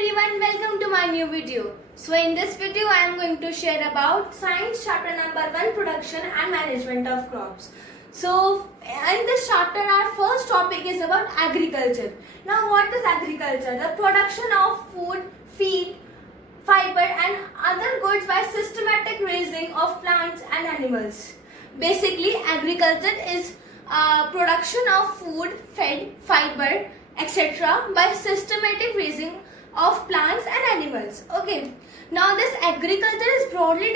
everyone, welcome to my new video. So in this video I am going to share about science chapter number 1, production and management of crops. So in this chapter our first topic is about agriculture. Now what is agriculture? The production of food, feed, fiber and other goods by systematic raising of plants and animals. Basically agriculture is production of food, feed, fiber, etc. by systematic raising of plants and animals. Okay. Now this agriculture is broadly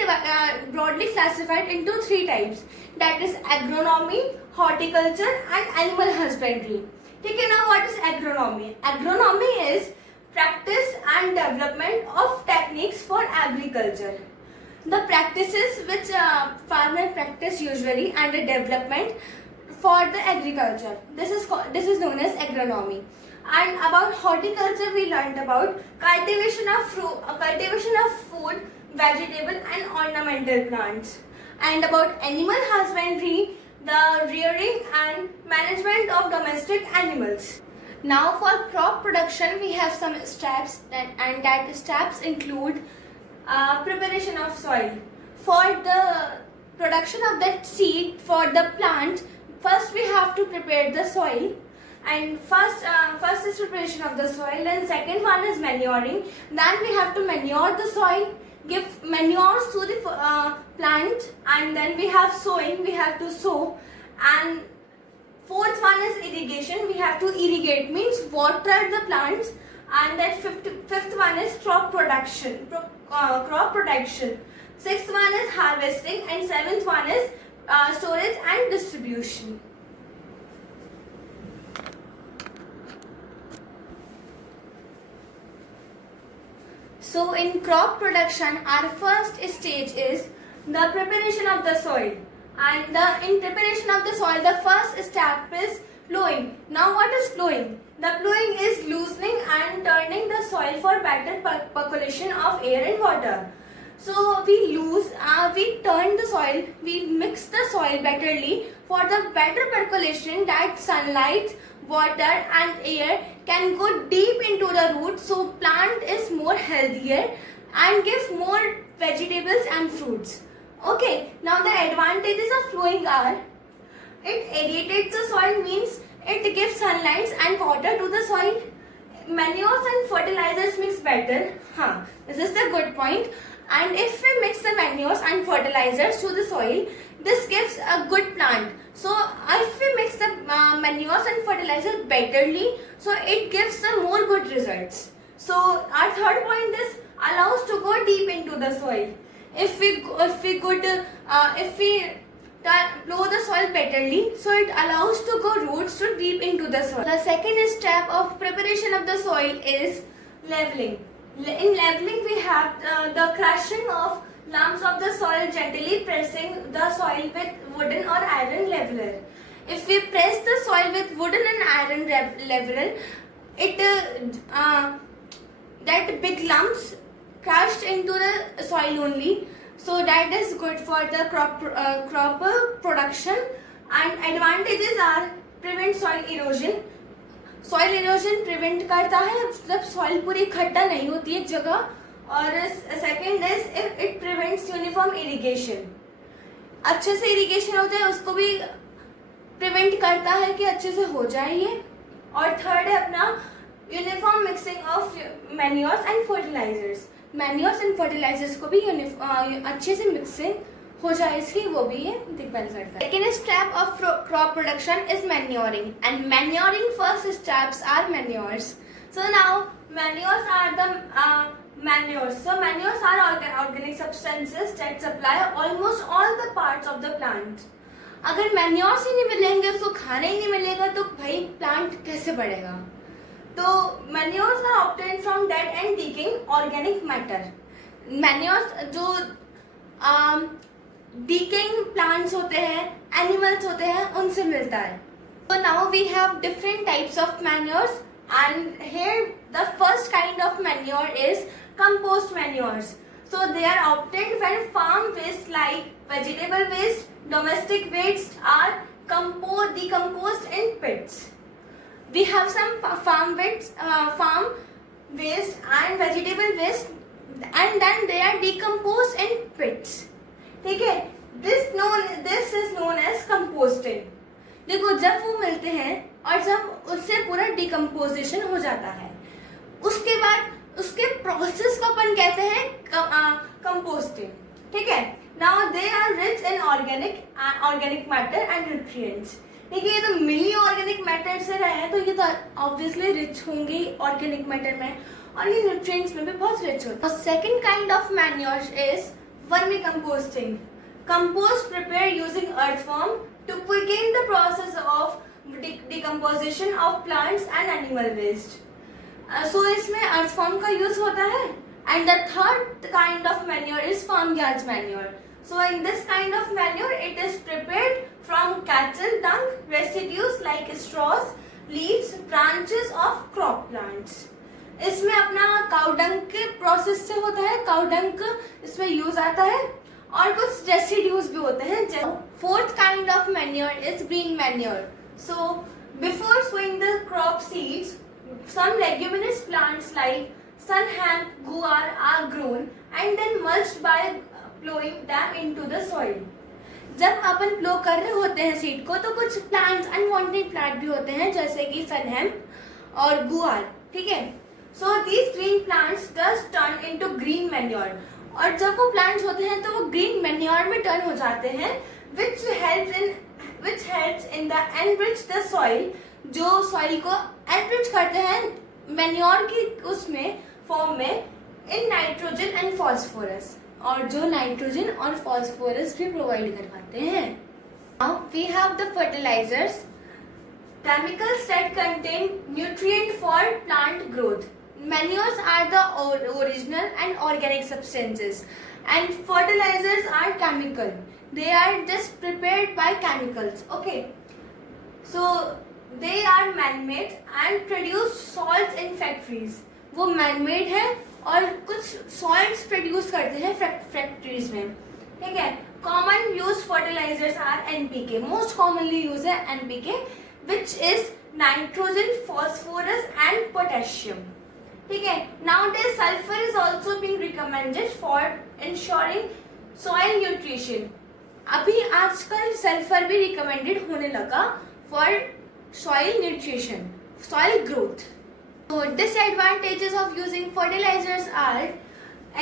classified into 3 types. That is agronomy, horticulture and animal husbandry. Okay, now what is agronomy? Agronomy is practice and development of techniques for agriculture. The practices which farmers practice usually and the development for the agriculture. This is known as agronomy. And about horticulture, we learned about cultivation of food, vegetable and ornamental plants. And about animal husbandry, the rearing and management of domestic animals. Now for crop production, we have some steps and that steps include preparation of soil. For the production of that seed for the plant, first we have to prepare the soil. And first is preparation of the soil, and second one is manuring. Then we have to manure the soil, give manures to the plant, and then we have sowing, we have to sow. And fourth one is irrigation, we have to irrigate, means water the plants. And then fifth one is crop production, Sixth one is harvesting, and seventh one is storage and distribution. So in crop production, our first stage is the preparation of the soil. And in preparation of the soil, the first step is plowing. Now what is plowing? The plowing is loosening and turning the soil for better percolation of air and water. So we turn the soil, we mix the soil betterly for the better percolation that sunlight, water and air can go deep into the root, so plant is more healthier and gives more vegetables and fruits. Okay, now the advantages of plowing are, it aerates the soil, means it gives sunlight and water to the soil. Manures and fertilizers mix better. This is the good point. And if we mix the manures and fertilizers to the soil, this gives a good plant. So if we mix the manures and fertilizers betterly, so it gives some more good results. So our third point is allows to go deep into the soil. If we plow the soil betterly, so it allows to go roots to deep into the soil. The second step of preparation of the soil is leveling. In leveling, we have the crushing of lumps of the soil, gently pressing the soil with wooden or iron leveler. If we press the soil with wooden and iron leveler, that big lumps crushed into the soil only. So that is good for the crop production. And advantages are prevent soil erosion. Soil erosion prevent करता है जब soil पूरी इकट्ठा नहीं होती एक जगह. और second is it prevents uniform irrigation. अच्छे से इरिगेशन हो जाए उसको भी प्रिवेंट करता है कि अच्छे से हो जाए ये. और थर्ड है अपना uniform mixing of manures and fertilisers. Manures and fertilisers को भी अच्छे से मिक्सिंग हो जाए इसकी, वो भी ये डिपेंड करता है. Second step of crop production is manuring. And manuring first steps are manures. So now manures are the manures. So manures are organic substances that supply almost all the parts of the plant. अगर manures ही नहीं मिलेंगे, उसको खाने ही नहीं मिलेगा, तो भाई plant कैसे बढ़ेगा? तो manures are obtained from dead and decaying organic matter. Manures जो डिकेइंग प्लांट्स होते हैं, एनिमल्स होते हैं, उनसे मिलता है. So now we have different types of manures, and here the first kind of manure is compost manures. So they are obtained when farm waste like vegetable waste, domestic waste are decomposed in pits. We have some farm waste and vegetable waste, and then they are decomposed in pits. ठीक है, this is known as composting. देखो, जब वो मिलते हैं और जब उससे पूरा डिकम्पोजिशन हो जाता है, उसके बाद उसके प्रोसेस को अपन कहते हैं कंपोस्टिंग. ठीक है, now they are rich in organic matter and nutrients. ठीक है, ये तो मिली ऑर्गेनिक मैटर से रहे हैं, तो ये तो ऑब्वियसली रिच होंगे ऑर्गेनिक मैटर में, और ये न्यूट्रिएंट्स में भी बहुत रिच होते हैं. Second kind of manure is vermi composting. Compost prepared using earthworm to quicken the process of decomposition of plants and animal waste. So इसमें earthworm का use होता है. And the third kind of manure is farmyard manure. So in this kind of manure, it is prepared from cattle dung, residues like straws, leaves, branches of crop plants. इसमें अपना cow dung के process से होता है. Cow dung इसमें use आता है और कुछ रेसिड्यूज भी होते हैं. Fourth kind of manure is green manure. So before sowing the crop seeds, some leguminous plants like sun hemp, guar are grown and then mulched by ploughing them into the soil. जब अपन प्लो कर रहे होते हैं seed को, तो कुछ plants unwanted plant भी होते हैं, जैसे कि सन हेम्प और गुआर. ठीक है, so these green plants dust turn into green manure. और जब वो प्लांट्स होते हैं तो वो ग्रीन मैन्योर में टर्न हो जाते हैं, which helps in the enrich the soil, जो सॉइल को एनरिच करते हैं मैन्योर की उसमें फॉर्म में, इन नाइट्रोजन एंड फॉस्फोरस, और जो नाइट्रोजन और फॉस्फोरस भी प्रोवाइड करवाते हैं. Now we have the fertilizers, chemicals that contain nutrient for plant growth. Manures are the original and organic substances, and fertilizers are chemical. They are just prepared by chemicals. Okay, so they are man-made and produce salts in factories. वो man-made है और कुछ salts produce करते हैं factories में. ठीक है, common used fertilizers are NPK. Most commonly used है NPK, which is nitrogen, phosphorus and potassium. ठीक है, nowadays sulfur is also being recommended for ensuring soil nutrition. अभी आजकल सल्फर भी रिकमेंडेड होने लगा for soil nutrition, soil growth. So disadvantages of using fertilizers are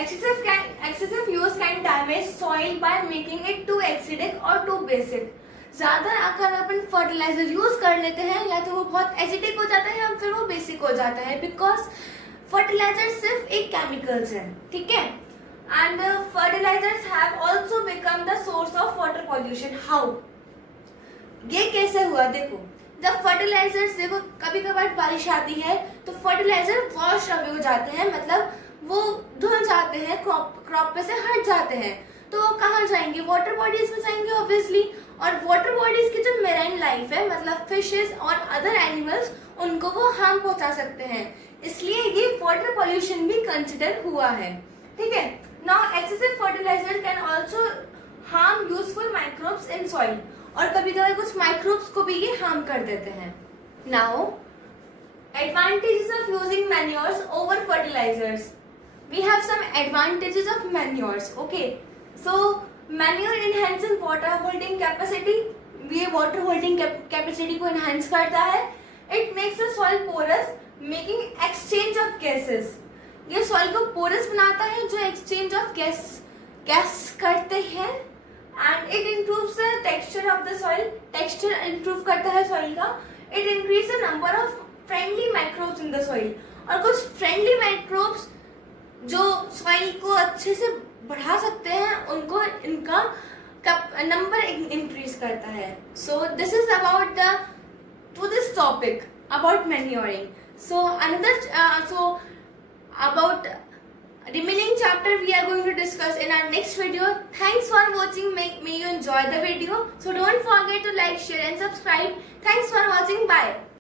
excessive use can damage soil by making it too acidic or too basic. ज्यादा अगर अपन fertiliser use कर लेते हैं, या तो वो बहुत एसिडिक हो जाता है या फिर वो बेसिक हो जाता है, बिकॉज फर्टिलाइजर सिर्फ एक केमिकल्स है. ठीक है, and fertilisers have also become the source of water pollution. How, ये कैसे हुआ? देखो, जब फर्टिलाइजर्स, देखो कभी कभार बारिश आती है तो फर्टिलाइजर वॉश अवे हो जाते हैं, मतलब वो धुल जाते हैं, क्रॉप पे से हट जाते हैं, तो वो कहाँ जाएंगे? वाटर बॉडीज में जाएंगे ऑब्वियसली. और वाटर बॉडीज की जो मेराइन लाइफ है, मतलब फिशेस और अदर एनिमल्स, उनको वो हार्म पहुंचा सकते हैं, इसलिए ये वाटर पॉल्यूशन भी कंसिडर हुआ है. ठीक है, now excessive fertiliser can also harm useful microbes in soil, और कभी कभी कुछ माइक्रोब्स को भी ये हार्म कर देते हैं. Now advantages of using manures over fertilisers. We have some advantages of manures. Okay, so manure enhancing water holding capacity. ये वाटर होल्डिंग कैपेसिटी को इनहेंस करता है. It makes the soil porous, making exchange of gases. ये soil को porous बनाता है, जो exchange of gas करते हैं. And it improves the texture of the soil. Texture improve करता है सॉइल का. It increase the number of friendly microbes in the soil. और कुछ फ्रेंडली माइक्रोब्स जो सॉइल को अच्छे से बढ़ा सकते हैं, उनको इनका नंबर इंक्रीज करता है. So this is about this topic about manuring. So about remaining chapter we are going to discuss in our next video. Thanks for watching. May you enjoy the video. So don't forget to like, share and subscribe. Thanks for watching. Bye.